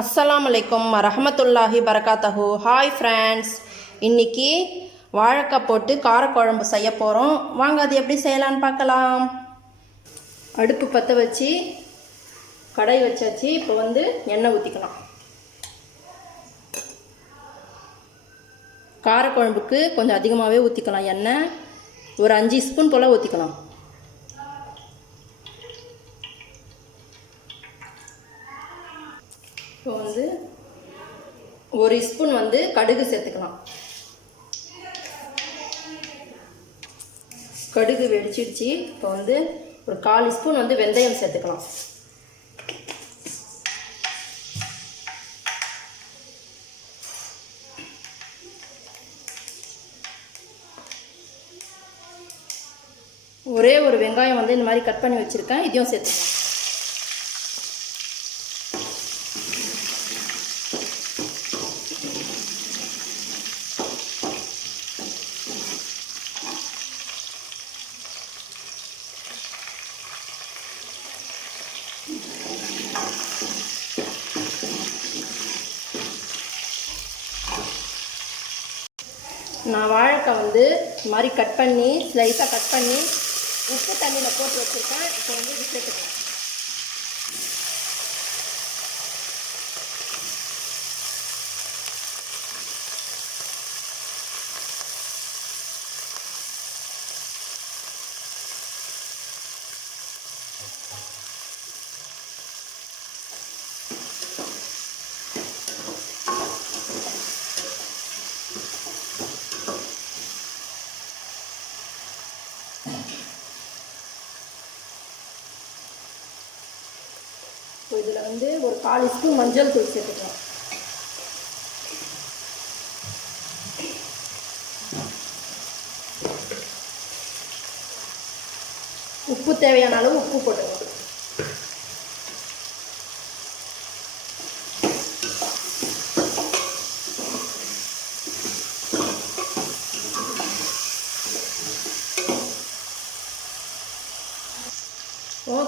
அஸ்ஸலாம் அலைக்கும் ரஹமத்துல்லாஹி பரகாத்தஹு. ஹாய் ஃப்ரெண்ட்ஸ் இன்னைக்கு வாழைக்காய் போட்டு காரக்குழம்பு செய்ய போகிறோம் வாங்க அது எப்படி செய்யலான்னு பார்க்கலாம். அடுப்பு பற்ற வச்சு கடை வச்சாச்சு. இப்போ வந்து எண்ணெய் ஊற்றிக்கலாம் காரக்குழம்புக்கு கொஞ்சம் அதிகமாகவே ஊற்றிக்கலாம் எண்ணெய். ஒரு அஞ்சு ஸ்பூன் போல் ஊற்றிக்கலாம் இப்போ வந்து ஒரு ஸ்பூன் வந்து கடுகு சேர்த்துக்கலாம். கடுகு வெடிச்சிடுச்சு. இப்போ வந்து ஒரு கால் ஸ்பூன் வந்து வெந்தயம் சேர்த்துக்கலாம். ஒரே ஒரு வெங்காயம் வந்து இந்த மாதிரி கட் பண்ணி வச்சுருக்கேன். இதையும் சேர்த்துக்கலாம். நான் வாழைக்காய் வந்து இது மாதிரி கட் பண்ணி ஸ்லைஸாக கட் பண்ணி உப்பு தண்ணியில் போட்டு வச்சுருக்கேன். இப்போ வந்து இது சேர்த்துக்கலாம் ஸோ இதில் வந்து ஒரு கால் ஸ்பூன் மஞ்சள் தூள் சேர்த்துக்கலாம். உப்பு தேவையான அளவு உப்பு போட்டுக்கலாம்.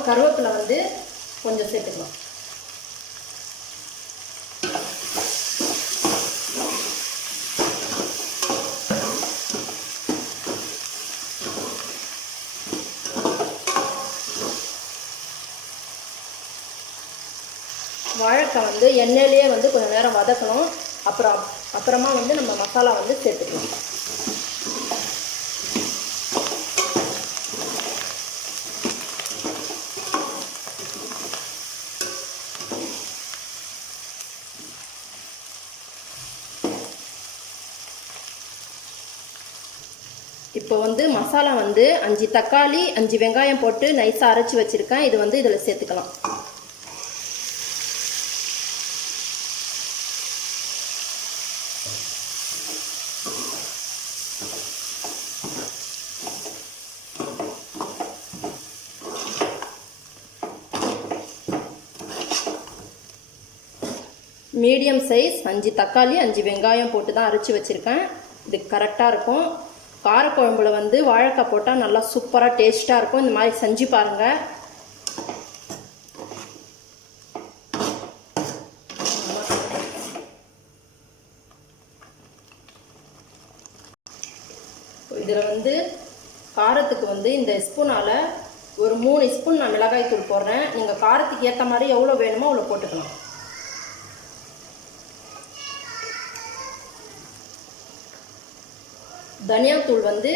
கருவேப்பிலை வந்து கொஞ்சம் சேர்த்துக்கலாம். வாழைக்காய் வந்து எண்ணெயிலேயே வந்து கொஞ்சம் நேரம் வதக்கணும். அப்புறம் அப்புறமா வந்து நம்ம மசாலா வந்து சேர்த்துக்கலாம். இப்போ வந்து மசாலா வந்து அஞ்சு தக்காளி அஞ்சு வெங்காயம் போட்டு நைஸாக அரைச்சி வச்சுருக்கேன். இது வந்து இதில் சேர்த்துக்கலாம். மீடியம் சைஸ் அஞ்சு தக்காளி அஞ்சு வெங்காயம் போட்டு தான் அரைச்சி வச்சுருக்கேன். இது கரெக்டாக இருக்கும். காரக்குழம்புல வந்து வாழைக்காய் போட்டால் நல்லா சூப்பராக டேஸ்ட்டாக இருக்கும். இந்த மாதிரி செஞ்சு பாருங்கள் இதில் வந்து காரத்துக்கு வந்து இந்த ஸ்பூனால் ஒரு மூணு ஸ்பூன் நான் மிளகாய் தூள் போடுறேன். நீங்கள் காரத்துக்கு ஏற்ற மாதிரி எவ்வளோ வேணுமோ அவ்வளோ போட்டுக்கலாம். தனியாத்தூள் வந்து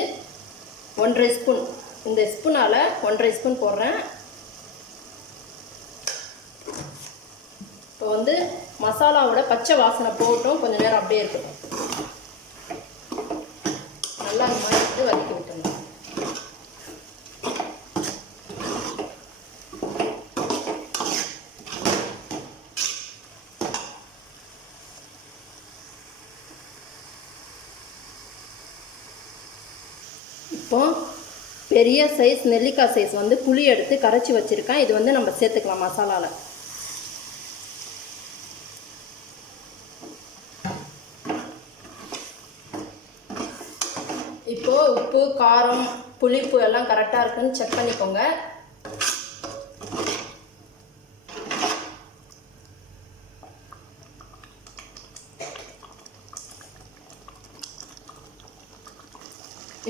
ஒன்றரை ஸ்பூன். இந்த ஸ்பூனால் ஒன்றரை ஸ்பூன் போடுறேன். இப்போ வந்து மசாலாவோட பச்சை வாசனை போகட்டும். கொஞ்சம் நேரம் அப்படியே இருக்கும் நல்லா அந்த மாதிரி வந்து வதக்கி விட்டுருங்க இப்போ பெரிய சைஸ் நெல்லிக்காய் சைஸ் வந்து புளி எடுத்து கரைச்சி வச்சுருக்கேன். இது வந்து நம்ம சேர்த்துக்கலாம் மசாலாவில் இப்போது உப்பு காரம் புளிப்பு எல்லாம் கரெக்டாக இருக்குன்னு செக் பண்ணிக்கோங்க.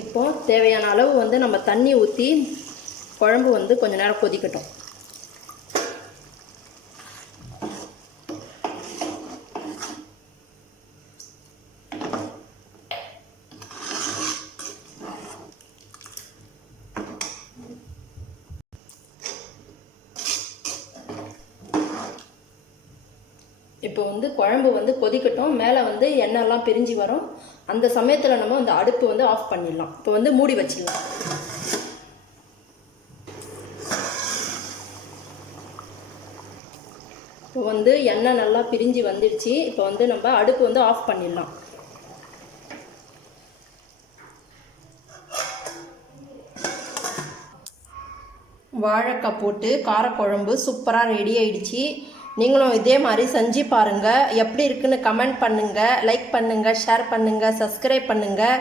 இப்போது தேவையான அளவு வந்து நம்ம தண்ணி ஊற்றி குழம்பு வந்து கொஞ்சம் நேரம் கொதிக்கட்டும். இப்போ வந்து குழம்பு வந்து கொதிக்கட்டும் மேலே வந்து எண்ணெய்லாம் பிரிஞ்சு வரும். அந்த சமயத்தில் நம்ம அந்த அடுப்பு வந்து ஆஃப் பண்ணிடலாம். இப்போ வந்து மூடி வச்சிடலாம். இப்போ வந்து எண்ணெய் நல்லா பிரிஞ்சு வந்துடுச்சு. இப்போ வந்து நம்ம அடுப்பு வந்து ஆஃப் பண்ணிடலாம். வாழைக்காய் போட்டு காரக்குழம்பு சூப்பராக ரெடி ஆயிடுச்சு. நீங்களும் இதே மாதிரி செஞ்சு பாருங்கள் எப்படி இருக்குன்னு கமெண்ட் பண்ணுங்கள் லைக் பண்ணுங்கள் ஷேர் பண்ணுங்கள் சப்ஸ்கிரைப் பண்ணுங்கள்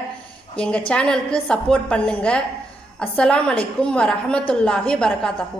எங்கள் சேனலுக்கு சப்போர்ட் பண்ணுங்கள் அஸ்லாம் அலைக்கும் வரமத்துல்லாஹி வரகாத்தஹூ